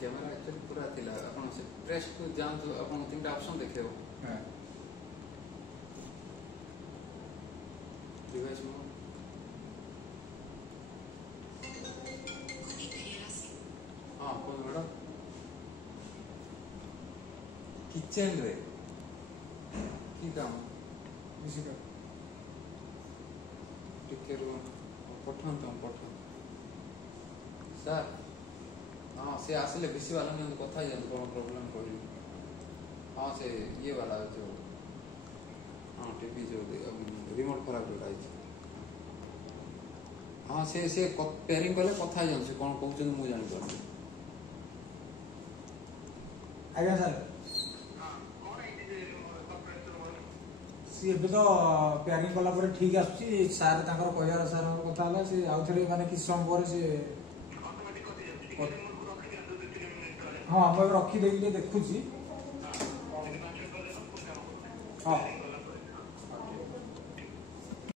camera actually पूरा थिला अपन से प्रेस को जान तो अपन तीनटा ऑप्शन देखेबो हां डिवाइस में हां कोन बड़ा किचन रे की काम किसी का टिके रो पठान सर हाँ से आसले बीसी वाला ने कथा ही कौन प्रॉब्लम कहली हाँ से ये वाला जो हाँ टीवी जो रिमोट खराब हो रहा हाँ से पेयरिंग कले कथा ही से कौन कहउछन मु जानि पर आज्ञा सर सी एबे तो पेयरिंग कला पर ठीक आछी सर ताकर कहयार सर कथा हला से आउ थरे माने किछ समय पर से हाँ मैं रखी देखुची हाँ